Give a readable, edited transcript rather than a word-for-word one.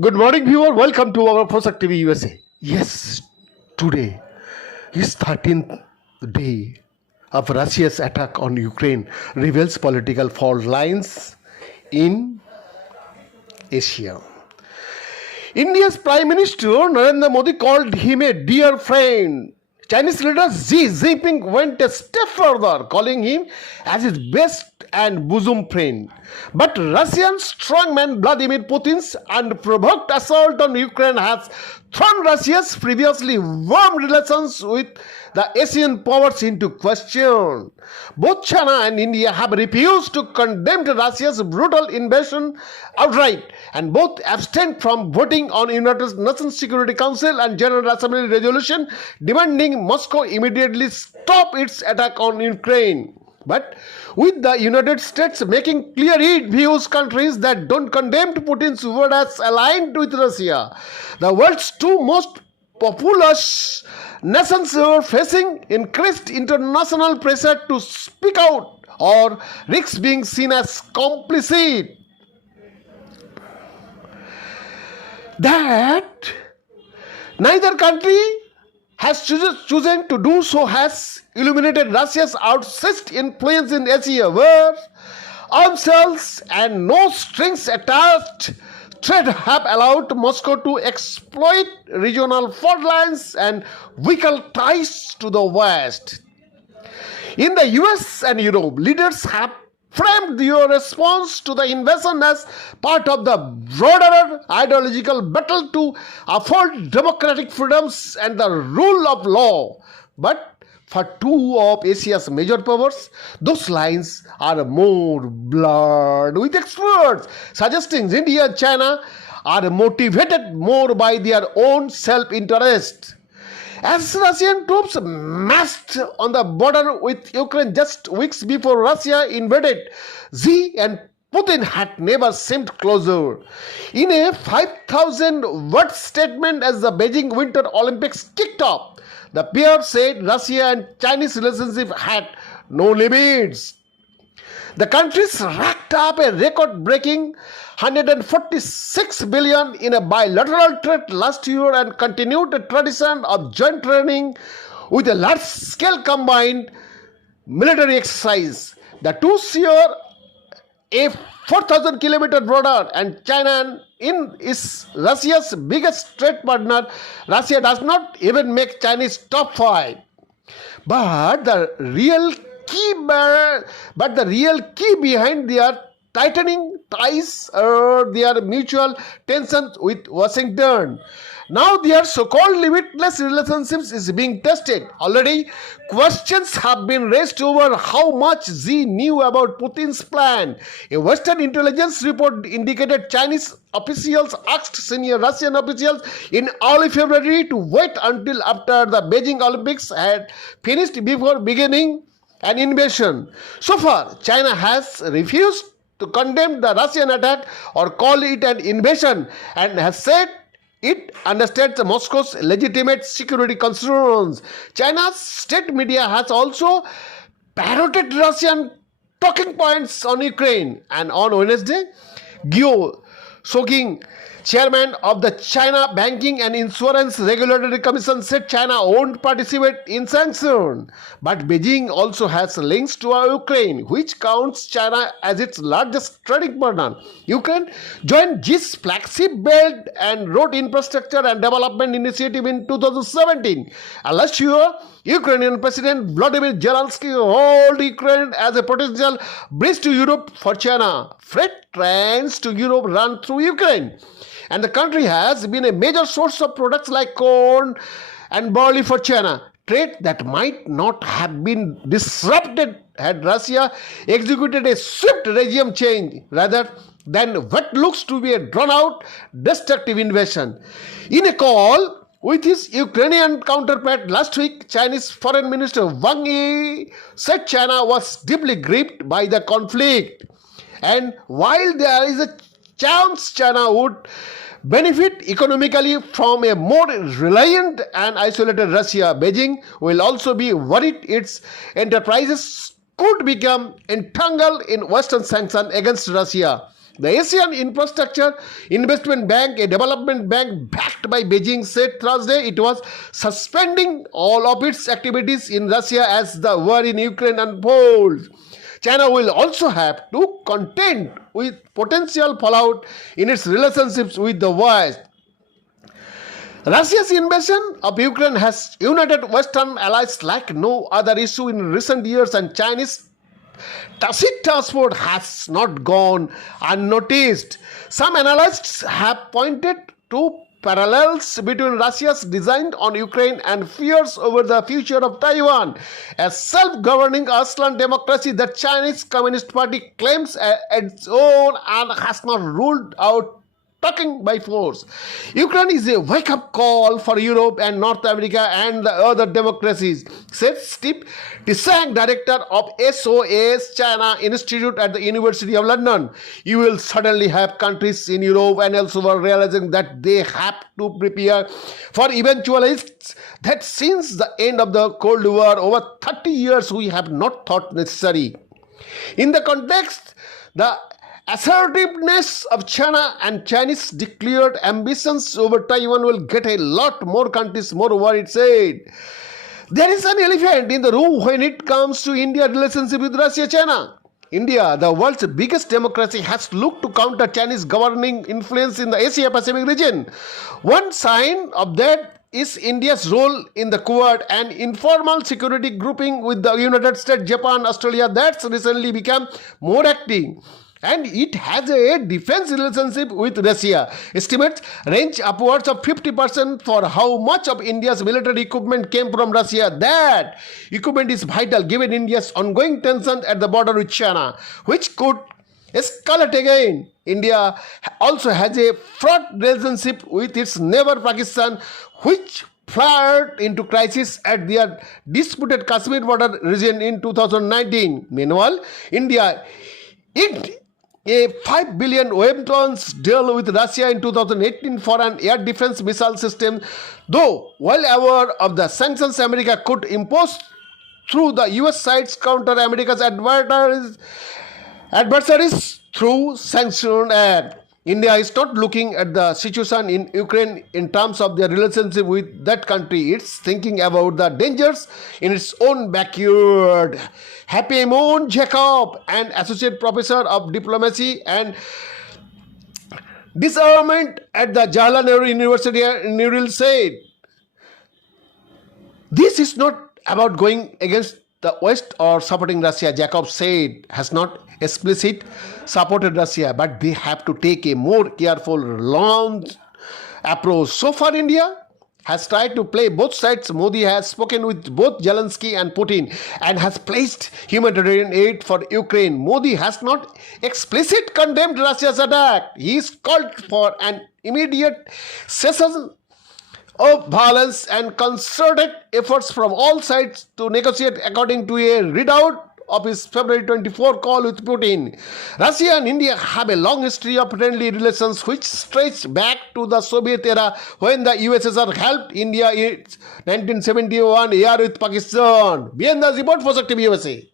Good morning, viewer. Welcome to our Prosak TV USA. Yes, today is 13th day of Russia's attack on Ukraine reveals political fault lines in Asia. India's Prime Minister Narendra Modi called him a dear friend. Chinese leader Xi Jinping went a step further, calling him as his best and bosom friend. But Russian strongman Vladimir Putin's unprovoked assault on Ukraine has thrown Russia's previously warm relations with the Asian powers into question. Both China and India have refused to condemn Russia's brutal invasion outright, and both abstained from voting on United Nations Security Council and General Assembly resolution demanding Moscow immediately stop its attack on Ukraine. But with the United States making clear it views countries that don't condemn Putin's word as aligned with Russia, the world's two most populous nations are facing increased international pressure to speak out or risk being seen as complicit. That neither country has chosen to do so has illuminated Russia's outsized influence in Asia, where arms sales and no strings attached trade have allowed Moscow to exploit regional fault lines and weaken ties to the West. In the US and Europe, leaders have framed their response to the invasion as part of the broader ideological battle to afford democratic freedoms and the rule of law. But for two of Asia's major powers, those lines are more blurred, with experts suggesting India and China are motivated more by their own self-interest. As Russian troops massed on the border with Ukraine just weeks before Russia invaded, Xi and Putin had never seemed closer. In a 5,000-word statement as the Beijing Winter Olympics kicked off, the pair said Russia and Chinese relationship had no limits. The countries racked up a record-breaking 146 billion in a bilateral trade last year and continued the tradition of joint training with a large-scale combined military exercise. The two share a 4,000-kilometer border, and China is Russia's biggest trade partner. Russia does not even make Chinese top 5. But the real key behind their tightening ties are their mutual tensions with Washington. Now their so-called limitless relationships is being tested. Already, questions have been raised over how much Xi knew about Putin's plan. A Western intelligence report indicated Chinese officials asked senior Russian officials in early February to wait until after the Beijing Olympics had finished before beginning an invasion. So far, China has refused to condemn the Russian attack or call it an invasion and has said it understands Moscow's legitimate security concerns. China's state media has also parroted Russian talking points on Ukraine, and on Wednesday, Guo Shoging, chairman of the China Banking and Insurance Regulatory Commission, said China won't participate in sanctions. But Beijing also has links to Ukraine, which counts China as its largest trading partner. Ukraine joined Xi's flagship Belt and Road Infrastructure and Development Initiative in 2017. And last year, Ukrainian President Vladimir Zelensky hailed Ukraine as a potential bridge to Europe for China. Freight trains to Europe run through Ukraine, and the country has been a major source of products like corn and barley for China. Trade that might not have been disrupted had Russia executed a swift regime change rather than what looks to be a drawn-out, destructive invasion. In a call with his Ukrainian counterpart last week, Chinese Foreign Minister Wang Yi said China was deeply gripped by the conflict. And while there is a chance China would benefit economically from a more reliant and isolated Russia, Beijing will also be worried its enterprises could become entangled in Western sanctions against Russia. The Asian Infrastructure Investment Bank, a development bank backed by Beijing, said Thursday it was suspending all of its activities in Russia as the war in Ukraine unfolds. China will also have to contend with potential fallout in its relationships with the West. Russia's invasion of Ukraine has united Western allies like no other issue in recent years, and Chinese tacit transport has not gone unnoticed. Some analysts have pointed to parallels between Russia's design on Ukraine and fears over the future of Taiwan, a self-governing Aslan democracy that Chinese Communist Party claims as its own and has not ruled out taking by force. Ukraine is a wake-up call for Europe and North America and the other democracies, said Steve Tsang, director of SOS China Institute at the University of London. You will suddenly have countries in Europe and elsewhere realizing that they have to prepare for eventualities that since the end of the Cold War over 30 years we have not thought necessary. In the context, the assertiveness of China and Chinese declared ambitions over Taiwan will get a lot more countries more worried, said. There is an elephant in the room when it comes to India's relationship with Russia-China. India, the world's biggest democracy, has looked to counter Chinese governing influence in the Asia-Pacific region. One sign of that is India's role in the Quad, an informal security grouping with the United States, Japan, Australia that's recently become more active. And it has a defense relationship with Russia. Estimates range upwards of 50% for how much of India's military equipment came from Russia. That equipment is vital given India's ongoing tension at the border with China, which could escalate again. India also has a fraught relationship with its neighbor Pakistan, which flared into crisis at their disputed Kashmir border region in 2019. Meanwhile, India inked a $5 billion weapons deal with Russia in 2018 for an air defense missile system, though well aware of the sanctions America could impose through the US sides counter America's adversaries through sanctioned aid. India is not looking at the situation in Ukraine in terms of their relationship with that country. It's thinking about the dangers in its own backyard. Happy Moon Jacob, an associate professor of diplomacy and disarmament at the Jawaharlal Nehru University in New Delhi, said, "This is not about going against the West or supporting Russia." Jacob said has not explicit supported Russia, but they have to take a more careful, long approach. So far, India has tried to play both sides. Modi has spoken with both Zelensky and Putin and has placed humanitarian aid for Ukraine. Modi has not explicitly condemned Russia's attack. He is called for an immediate cessation of violence and concerted efforts from all sides to negotiate, according to a readout of his February 24 call with Putin. Russia and India have a long history of friendly relations which stretch back to the Soviet era when the USSR helped India in 1971 war with Pakistan. Beyond the report for Shakti USA.